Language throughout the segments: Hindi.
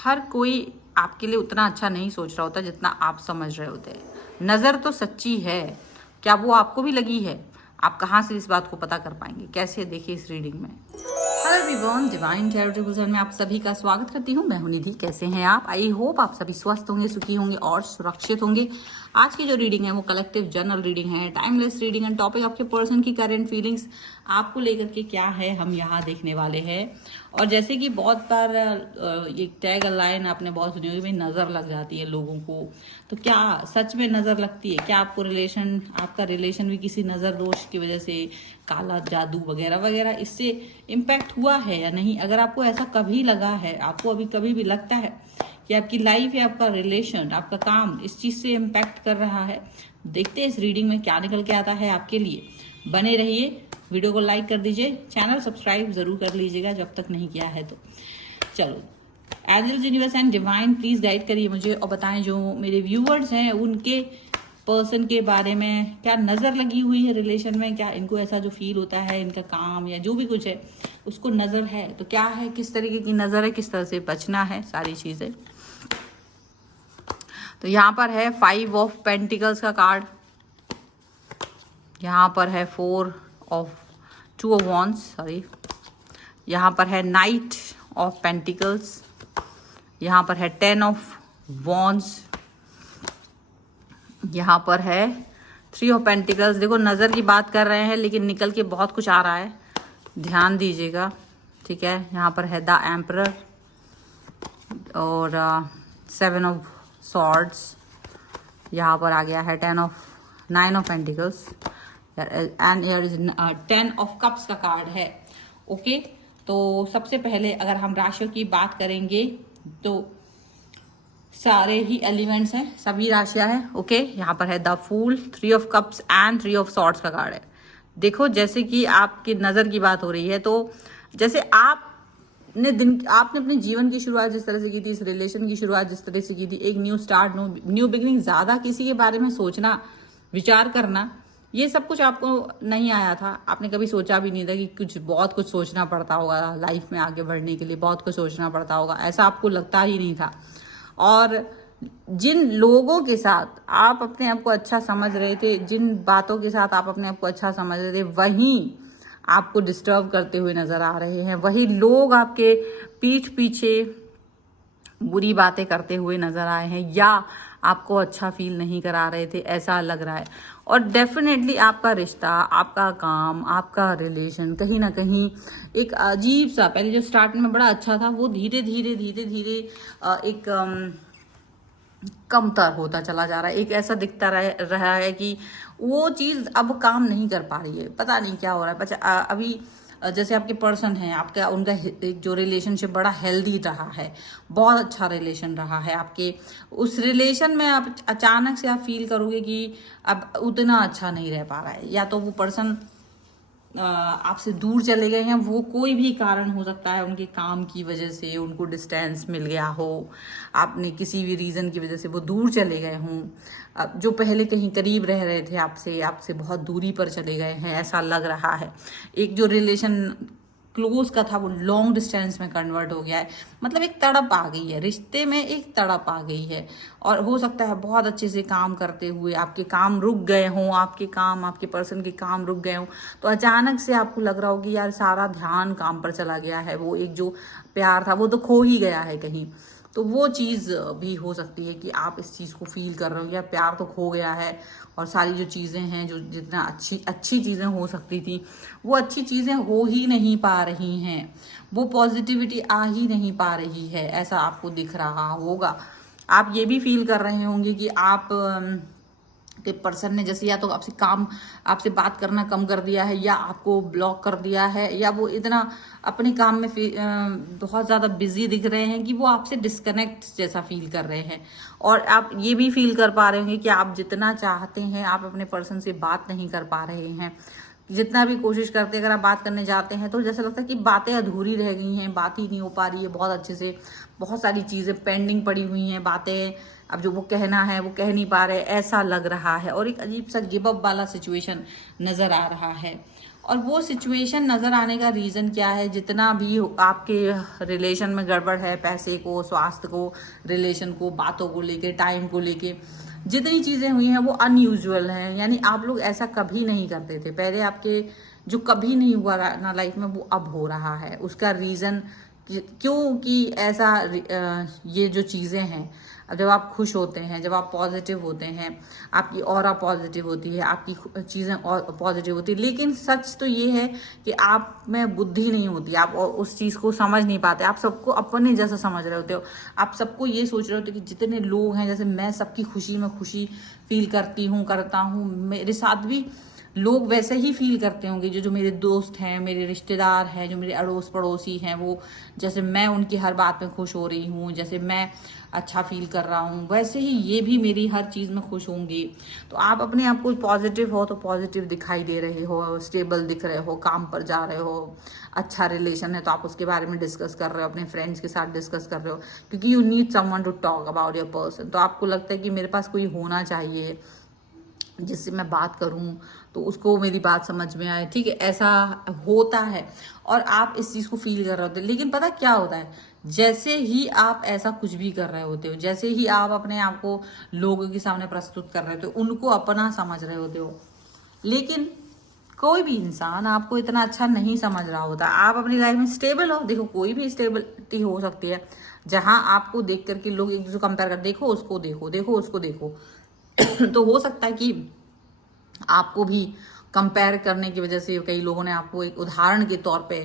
हर कोई आपके लिए उतना अच्छा नहीं सोच रहा होता जितना आप समझ रहे होते हैं। नज़र तो सच्ची है, क्या वो आपको भी लगी है? आप कहाँ से इस बात को पता कर पाएंगे? कैसे? देखिए इस रीडिंग में। Hello everyone, divine tarot table में आप सभी का स्वागत करती हूँ। मैं हूं निधि। कैसे हैं आप? आई होप आप सभी स्वस्थ होंगे, सुखी होंगे और सुरक्षित होंगे। आज की जो रीडिंग है वो कलेक्टिव जनरल रीडिंग है, टाइमलेस रीडिंग एंड टॉपिक आपके पर्सन की करंट फीलिंग्स आपको लेकर के क्या है हम यहाँ देखने वाले हैं। और जैसे कि बहुत बार ये टैग लाइन आपने बहुत सुनी होगी, भाई नज़र लग जाती है लोगों को। तो क्या सच में नज़र लगती है? क्या आपका रिलेशन भी किसी नज़र दोष की वजह से, काला जादू वगैरह वगैरह इससे इम्पैक्ट हुआ है या नहीं? अगर आपको ऐसा कभी लगा है, आपको अभी कभी भी लगता है कि आपकी लाइफ या आपका रिलेशन, आपका काम इस चीज़ से इम्पैक्ट कर रहा है, देखते हैं इस रीडिंग में क्या निकल के आता है आपके लिए। बने रहिए, वीडियो को लाइक कर दीजिए, चैनल सब्सक्राइब जरूर कर लीजिएगा जब तक नहीं किया है तो। चलो, angels, universe and divine please guide करिए मुझे और बताएं जो मेरे व्यूअर्स हैं उनके पर्सन के बारे में क्या नज़र लगी हुई है रिलेशन में। क्या इनको ऐसा जो फील होता है, इनका काम या जो भी कुछ है उसको नज़र है तो क्या है, किस तरीके की नज़र है, किस तरह से बचना है, सारी चीज़ें। तो यहाँ पर है 5 ऑफ पेंटिकल्स का कार्ड, यहाँ पर है 2 ऑफ वॉन्ड्स, सॉरी, यहाँ पर है नाइट ऑफ पेंटिकल्स, यहाँ पर है 10 ऑफ वॉन्ड्स, यहाँ पर है 3 ऑफ पेंटिकल्स। देखो नज़र की बात कर रहे हैं लेकिन निकल के बहुत कुछ आ रहा है, ध्यान दीजिएगा, ठीक है। यहाँ पर है द एम्परर और 7 ऑफ सॉर्ड्स, यहाँ पर आ गया है 9 of pentacles and here is 10 of cups का कार्ड है। ओके, तो सबसे पहले अगर हम राशियों की बात करेंगे तो सारे ही एलिमेंट्स हैं, सभी राशियां हैं। ओके, यहाँ पर है the fool, 3 of cups and 3 of swords का कार्ड है। देखो जैसे कि आपकी नज़र की बात हो रही है, तो जैसे आपने अपने जीवन की शुरुआत जिस तरह से की थी, इस रिलेशन की शुरुआत जिस तरह से की थी, एक न्यू स्टार्ट, न्यू बिगिनिंग, ज़्यादा किसी के बारे में सोचना, विचार करना, ये सब कुछ आपको नहीं आया था। आपने कभी सोचा भी नहीं था कि बहुत कुछ सोचना पड़ता होगा लाइफ में आगे बढ़ने के लिए, बहुत कुछ सोचना पड़ता होगा, ऐसा आपको लगता ही नहीं था। और जिन लोगों के साथ आप अपने आप को अच्छा समझ रहे थे, जिन बातों के साथ आप अपने आप को अच्छा समझ रहे थे, वहीं आपको डिस्टर्ब करते हुए नजर आ रहे हैं। वही लोग आपके पीठ पीछे बुरी बातें करते हुए नजर आए हैं या आपको अच्छा फील नहीं करा रहे थे, ऐसा लग रहा है। और डेफिनेटली आपका रिश्ता, आपका काम, आपका रिलेशन कहीं ना कहीं एक अजीब सा, पहले जो स्टार्ट में बड़ा अच्छा था वो धीरे धीरे एक कमतर होता चला जा रहा है। एक ऐसा दिखता रहा है कि वो चीज़ अब काम नहीं कर पा रही है, पता नहीं क्या हो रहा है। अभी जैसे आपके पर्सन हैं, आपका उनका जो रिलेशनशिप बड़ा हेल्दी रहा है, बहुत अच्छा रिलेशन रहा है आपके, उस रिलेशन में आप अचानक से आप फील करोगे कि अब उतना अच्छा नहीं रह पा रहा है, या तो वो पर्सन आपसे दूर चले गए हैं। वो कोई भी कारण हो सकता है, उनके काम की वजह से उनको डिस्टेंस मिल गया हो, आपने किसी भी रीज़न की वजह से वो दूर चले गए हों। जो पहले कहीं करीब रह रहे थे आपसे बहुत दूरी पर चले गए हैं, ऐसा लग रहा है। एक जो रिलेशन क्लोज का था वो लॉन्ग डिस्टेंस में कन्वर्ट हो गया है। मतलब एक तड़प आ गई है, रिश्ते में एक तड़प आ गई है। और हो सकता है बहुत अच्छे से काम करते हुए आपके काम रुक गए हों, आपके पर्सन के काम रुक गए हों, तो अचानक से आपको लग रहा हो कि यार सारा ध्यान काम पर चला गया है, वो एक जो प्यार था वो तो खो ही गया है कहीं। तो वो चीज़ भी हो सकती है कि आप इस चीज़ को फील कर रहे हो, या प्यार तो खो गया है और सारी जो चीज़ें हैं, जो जितना अच्छी चीज़ें हो सकती थी वो अच्छी चीज़ें हो ही नहीं पा रही हैं, वो पॉजिटिविटी आ ही नहीं पा रही है, ऐसा आपको दिख रहा होगा। आप ये भी फील कर रहे होंगे कि आप के पर्सन ने जैसे या तो आपसे बात करना कम कर दिया है, या आपको ब्लॉक कर दिया है, या वो इतना अपने काम में बहुत ज़्यादा बिजी दिख रहे हैं कि वो आपसे डिस्कनेक्ट जैसा फील कर रहे हैं। और आप ये भी फील कर पा रहे होंगे कि आप जितना चाहते हैं आप अपने पर्सन से बात नहीं कर पा रहे हैं। जितना भी कोशिश करते हैं, अगर आप बात करने जाते हैं तो जैसा लगता है कि बातें अधूरी रह गई हैं, बात ही नहीं हो पा रही है बहुत अच्छे से, बहुत सारी चीज़ें पेंडिंग पड़ी हुई हैं, बातें अब जो वो कहना है वो कह नहीं पा रहे, ऐसा लग रहा है। और एक अजीब सा गिव अप वाला सिचुएशन नज़र आ रहा है। और वो सिचुएशन नज़र आने का रीज़न क्या है, जितना भी आपके रिलेशन में गड़बड़ है, पैसे को, स्वास्थ्य को, रिलेशन को, बातों को लेके, टाइम को लेके, जितनी चीज़ें हुई हैं वो अनयूजुअल हैं। यानी आप लोग ऐसा कभी नहीं करते थे पहले, आपके जो कभी नहीं हुआ ना लाइफ में वो अब हो रहा है। उसका रीज़न क्यों कि ऐसा ये जो चीज़ें हैं, जब आप खुश होते हैं, जब आप पॉजिटिव होते हैं, आपकी ऑरा पॉजिटिव होती है, आपकी चीज़ें और पॉजिटिव होती है। लेकिन सच तो ये है कि आप में बुद्धि नहीं होती, आप उस चीज़ को समझ नहीं पाते। आप सबको अपने जैसा समझ रहे होते हो, आप सबको ये सोच रहे होते हो कि जितने लोग हैं, जैसे मैं सबकी खुशी में खुशी फील करती हूँ, करता हूँ, मेरे साथ भी लोग वैसे ही फील करते होंगे। जो मेरे दोस्त हैं, मेरे रिश्तेदार हैं, जो मेरे अड़ोस पड़ोसी हैं, वो जैसे मैं उनकी हर बात में खुश हो रही हूँ, जैसे मैं अच्छा फील कर रहा हूँ, वैसे ही ये भी मेरी हर चीज़ में खुश होंगे। तो आप अपने आप को पॉजिटिव हो तो पॉजिटिव दिखाई दे रहे हो, स्टेबल दिख रहे हो, काम पर जा रहे हो, अच्छा रिलेशन है तो आप उसके बारे में डिस्कस कर रहे हो, अपने फ्रेंड्स के साथ डिस्कस कर रहे हो, क्योंकि you need someone to talk about your person. तो आपको लगता है कि मेरे पास कोई होना चाहिए जिससे मैं बात करूं तो उसको मेरी बात समझ में आए, ठीक है, ऐसा होता है। और आप इस चीज़ को फील कर रहे होते हैं। लेकिन पता क्या होता है, जैसे ही आप ऐसा कुछ भी कर रहे होते हो, जैसे ही आप अपने आप को लोगों के सामने प्रस्तुत कर रहे होते हो, उनको अपना समझ रहे होते हो, लेकिन कोई भी इंसान आपको इतना अच्छा नहीं समझ रहा होता। आप अपनी लाइफ में स्टेबल हो, देखो कोई भी स्टेबिलिटी हो सकती है जहां आपको देख करके लोग एक दूसरे को कंपेयर कर, देखो उसको, देखो देखो उसको, देखो तो हो सकता है कि आपको भी कंपेयर करने की वजह से कई लोगों ने आपको एक उदाहरण के तौर पे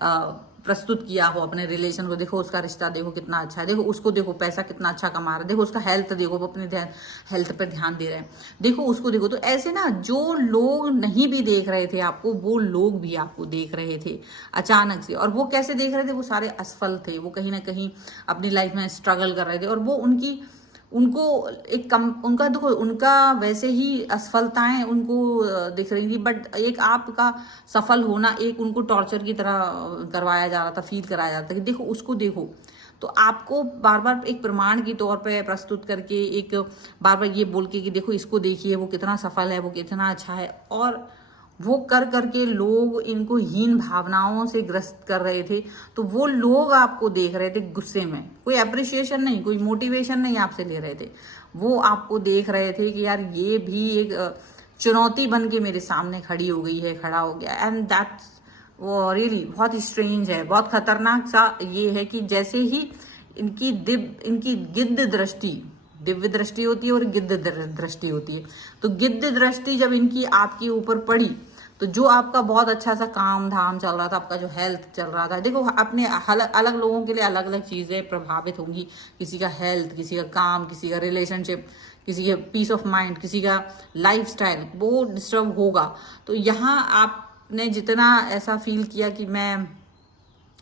प्रस्तुत किया हो अपने रिलेशन को। देखो उसका रिश्ता, देखो कितना अच्छा है, देखो उसको, देखो पैसा कितना अच्छा कमा रहा है, देखो उसका हेल्थ, देखो वो अपने हेल्थ पर ध्यान दे रहे हैं, देखो उसको, देखो। तो ऐसे ना जो लोग नहीं भी देख रहे थे आपको, वो लोग भी आपको देख रहे थे अचानक से। और वो कैसे देख रहे थे, वो सारे असफल थे, वो कहीं ना कहीं अपनी लाइफ में स्ट्रगल कर रहे थे, और वो उनको उनका देखो, उनका वैसे ही असफलताएं उनको दिख रही थी, बट एक आपका सफल होना एक उनको टॉर्चर की तरह करवाया जा रहा था, फील कराया जा रहा था कि देखो उसको, देखो। तो आपको बार बार एक प्रमाण के तौर पे प्रस्तुत करके, एक बार बार ये बोल के कि देखो इसको, देखिए वो कितना सफल है, वो कितना अच्छा है, और वो कर करके लोग इनको हीन भावनाओं से ग्रस्त कर रहे थे। तो वो लोग आपको देख रहे थे गुस्से में, कोई अप्रिशिएशन नहीं, कोई मोटिवेशन नहीं आपसे ले रहे थे। वो आपको देख रहे थे कि यार ये भी एक चुनौती बन के मेरे सामने खड़ी हो गई है, खड़ा हो गया। एंड दैट्स वो रियली बहुत स्ट्रेंज है, बहुत खतरनाक सा ये है कि जैसे ही इनकी गिद्ध दृष्टि, दिव्य दृष्टि होती है और गिद्ध दृष्टि होती है, तो गिद्ध दृष्टि जब इनकी आपके ऊपर पड़ी, तो जो आपका बहुत अच्छा सा काम धाम चल रहा था, आपका जो हेल्थ चल रहा था, देखो अपने अलग अलग लोगों के लिए अलग अलग चीज़ें प्रभावित होंगी, किसी का हेल्थ, किसी का काम, किसी का रिलेशनशिप, किसी का पीस ऑफ माइंड, किसी का लाइफस्टाइल, वो डिस्टर्ब होगा। तो यहाँ आपने जितना ऐसा फील किया कि मैं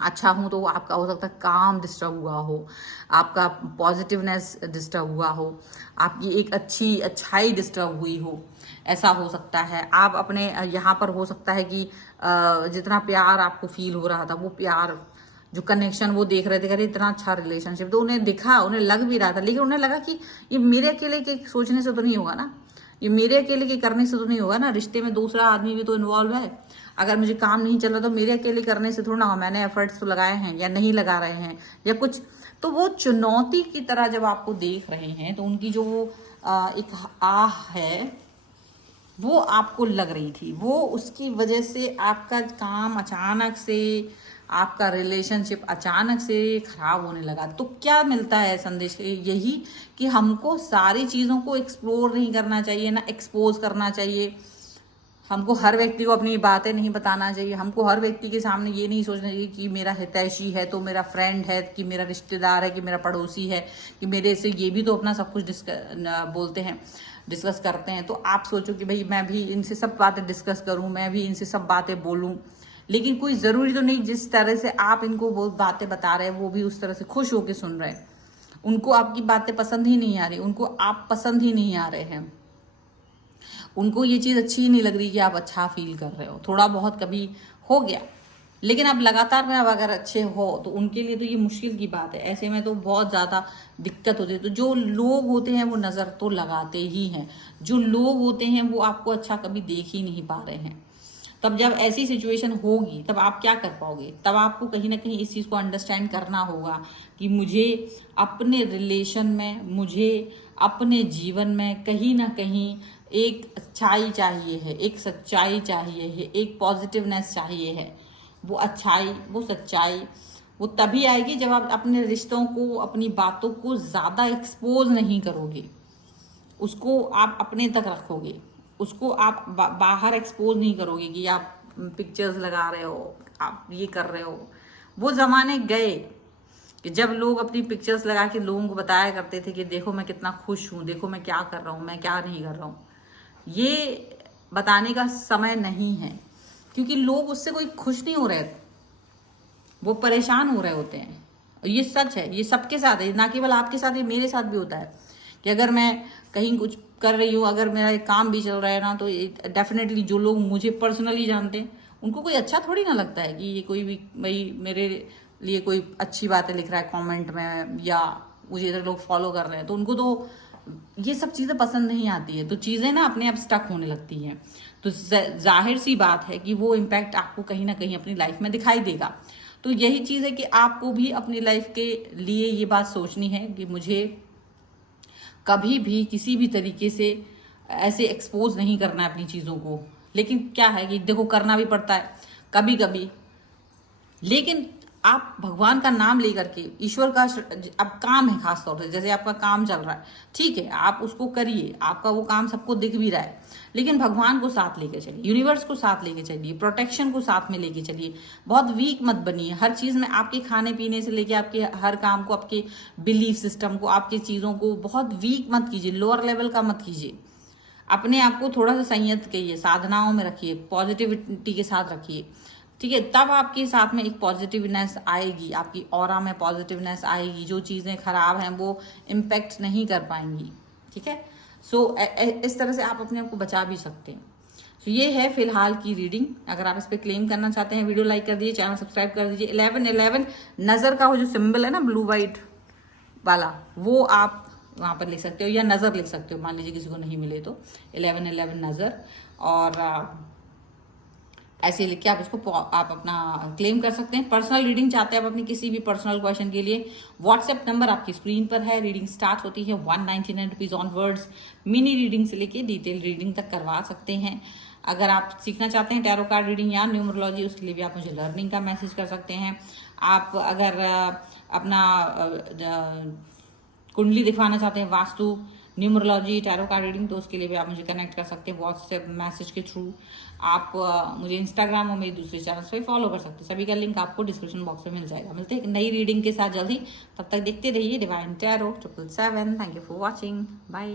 अच्छा हूँ, तो आपका हो सकता है काम डिस्टर्ब हुआ हो, आपका पॉजिटिवनेस डिस्टर्ब हुआ हो, आपकी एक अच्छाई डिस्टर्ब हुई हो, ऐसा हो सकता है। आप अपने यहाँ पर हो सकता है कि जितना प्यार आपको फील हो रहा था, वो प्यार, जो कनेक्शन वो देख रहे थे, अरे इतना अच्छा रिलेशनशिप, तो उन्हें दिखा, उन्हें लग भी रहा था, लेकिन उन्हें लगा कि ये मेरे अकेले के सोचने से तो नहीं होगा ना, ये मेरे अकेले के करने से तो नहीं होगा ना, रिश्ते में दूसरा आदमी भी तो इन्वॉल्व है। अगर मुझे काम नहीं चल रहा तो मेरे अकेले करने से थोड़ा ना हो, मैंने एफर्ट्स तो लगाए हैं या नहीं लगा रहे हैं या कुछ। तो वो चुनौती की तरह जब आपको देख रहे हैं, तो उनकी जो एक आह है वो आपको लग रही थी, वो उसकी वजह से आपका काम अचानक से, आपका रिलेशनशिप अचानक से खराब होने लगा। तो क्या मिलता है संदेश, यही कि हमको सारी चीज़ों को एक्सप्लोर नहीं करना चाहिए, ना एक्सपोज करना चाहिए। हमको हर व्यक्ति को अपनी बातें नहीं बताना चाहिए, हमको हर व्यक्ति के सामने ये नहीं सोचना चाहिए कि मेरा हितैषी है तो मेरा फ्रेंड है, कि मेरा रिश्तेदार है, कि मेरा पड़ोसी है, कि मेरे से ये भी तो अपना सब कुछ डिस्कस करते हैं। तो आप सोचो कि भाई मैं भी इनसे सब बातें डिस्कस करूं, मैं भी इनसे सब बातें बोलूं, लेकिन कोई ज़रूरी तो नहीं जिस तरह से आप इनको वो बातें बता रहे हैं वो भी उस तरह से खुश होकर सुन रहे हैं। उनको आपकी बातें पसंद ही नहीं आ रही, उनको आप पसंद ही नहीं आ रहे हैं, उनको ये चीज़ अच्छी ही नहीं लग रही कि आप अच्छा फील कर रहे हो। थोड़ा बहुत कभी हो गया, लेकिन अब लगातार में अब अगर अच्छे हो तो उनके लिए तो ये मुश्किल की बात है। ऐसे में तो बहुत ज़्यादा दिक्कत होती है। तो जो लोग होते हैं वो नज़र तो लगाते ही हैं, जो लोग होते हैं वो आपको अच्छा कभी देख ही नहीं पा रहे हैं। तब जब ऐसी सिचुएशन होगी तब आप क्या कर पाओगे? तब आपको कहीं ना कहीं इस चीज़ को अंडरस्टैंड करना होगा कि मुझे अपने रिलेशन में, मुझे अपने जीवन में कहीं ना कहीं एक अच्छाई चाहिए है, एक सच्चाई चाहिए है, एक पॉजिटिवनेस चाहिए है। वो अच्छाई, वो सच्चाई वो तभी आएगी जब आप अपने रिश्तों को, अपनी बातों को ज़्यादा एक्सपोज नहीं करोगे, उसको आप अपने तक रखोगे, उसको आप बाहर एक्सपोज नहीं करोगे कि आप पिक्चर्स लगा रहे हो, आप ये कर रहे हो। वो ज़माने गए कि जब लोग अपनी पिक्चर्स लगा के लोगों को बताया करते थे कि देखो मैं कितना खुश हूँ, देखो मैं क्या कर रहा हूँ, मैं क्या नहीं कर रहा हूँ। ये बताने का समय नहीं है, क्योंकि लोग उससे कोई खुश नहीं हो रहे, वो परेशान हो रहे होते हैं। ये सच है, ये सबके साथ है, ना केवल आपके साथ, ये मेरे साथ भी होता है कि अगर मैं कहीं कुछ कर रही हूँ, अगर मेरा एक काम भी चल रहा है ना, तो डेफिनेटली जो लोग मुझे पर्सनली जानते हैं उनको कोई अच्छा थोड़ी ना लगता है कि ये कोई भी भाई मेरे लिए कोई अच्छी बातें लिख रहा है कमेंट में, या मुझे इधर लोग फॉलो कर रहे हैं, तो उनको तो ये सब चीज़ें पसंद नहीं आती है। तो चीज़ें ना अपने आप स्टक होने लगती हैं। तो जाहिर सी बात है कि वो इम्पैक्ट आपको कहीं ना कहीं अपनी लाइफ में दिखाई देगा। तो यही चीज़ है कि आपको भी अपनी लाइफ के लिए ये बात सोचनी है कि मुझे कभी भी किसी भी तरीके से ऐसे एक्सपोज नहीं करना है अपनी चीज़ों को। लेकिन क्या है कि देखो करना भी पड़ता है कभी कभी, लेकिन आप भगवान का नाम लेकर के, ईश्वर का अब काम है, खास तौर से जैसे आपका काम चल रहा है, ठीक है आप उसको करिए, आपका वो काम सबको दिख भी रहा है, लेकिन भगवान को साथ लेके चलिए, यूनिवर्स को साथ लेके चलिए, प्रोटेक्शन को साथ में लेके चलिए। बहुत वीक मत बनिए हर चीज़ में, आपके खाने पीने से लेके आपके हर काम को, आपके बिलीफ सिस्टम को, आपकी चीज़ों को बहुत वीक मत कीजिए, लोअर लेवल का मत कीजिए। अपने आप को थोड़ा सा संयत करिए, साधनाओं में रखिए, पॉजिटिविटी के साथ रखिए, ठीक है। तब आपके साथ में एक पॉजिटिवनेस आएगी, आपकी ऑरा में पॉजिटिवनेस आएगी, जो चीज़ें खराब हैं वो इम्पेक्ट नहीं कर पाएंगी, ठीक है। सो इस तरह से आप अपने आप को बचा भी सकते हैं। तो ये है फिलहाल की रीडिंग। अगर आप इस पर क्लेम करना चाहते हैं, वीडियो लाइक कर दीजिए, चैनल सब्सक्राइब कर दीजिए। 1111 नज़र का वो जो सिंबल है ना, ब्लू वाइट वाला, वो आप वहाँ पर लिख सकते हो, या नज़र लिख सकते हो, मान लीजिए किसी को नहीं मिले तो 1111 नज़र, और ऐसे लिख के आप इसको आप अपना क्लेम कर सकते हैं। पर्सनल रीडिंग चाहते हैं आप अपनी किसी भी पर्सनल क्वेश्चन के लिए, व्हाट्सएप नंबर आपकी स्क्रीन पर है। रीडिंग स्टार्ट होती है 199 रुपीज़ ऑनवर्ड्स। मिनी रीडिंग से लेके डिटेल रीडिंग तक करवा सकते हैं। अगर आप सीखना चाहते हैं टैरो कार्ड रीडिंग या न्यूमरोलॉजी, उसके लिए भी आप मुझे लर्निंग का मैसेज कर सकते हैं। आप अगर अपना कुंडली दिखवाना चाहते हैं, vastu, numerology, tarot card reading, तो उसके लिए भी आप मुझे कनेक्ट कर सकते हैं व्हाट्सएप मैसेज के थ्रू। आप मुझे इंस्टाग्राम और मेरे दूसरे चैनल्स पे फॉलो कर सकते हैं, सभी का लिंक आपको डिस्क्रिप्शन बॉक्स में मिल जाएगा। मिलते हैं एक नई रीडिंग के साथ जल्दी, तब तक देखते रहिए divine tarot 777। Thank you for watching, bye.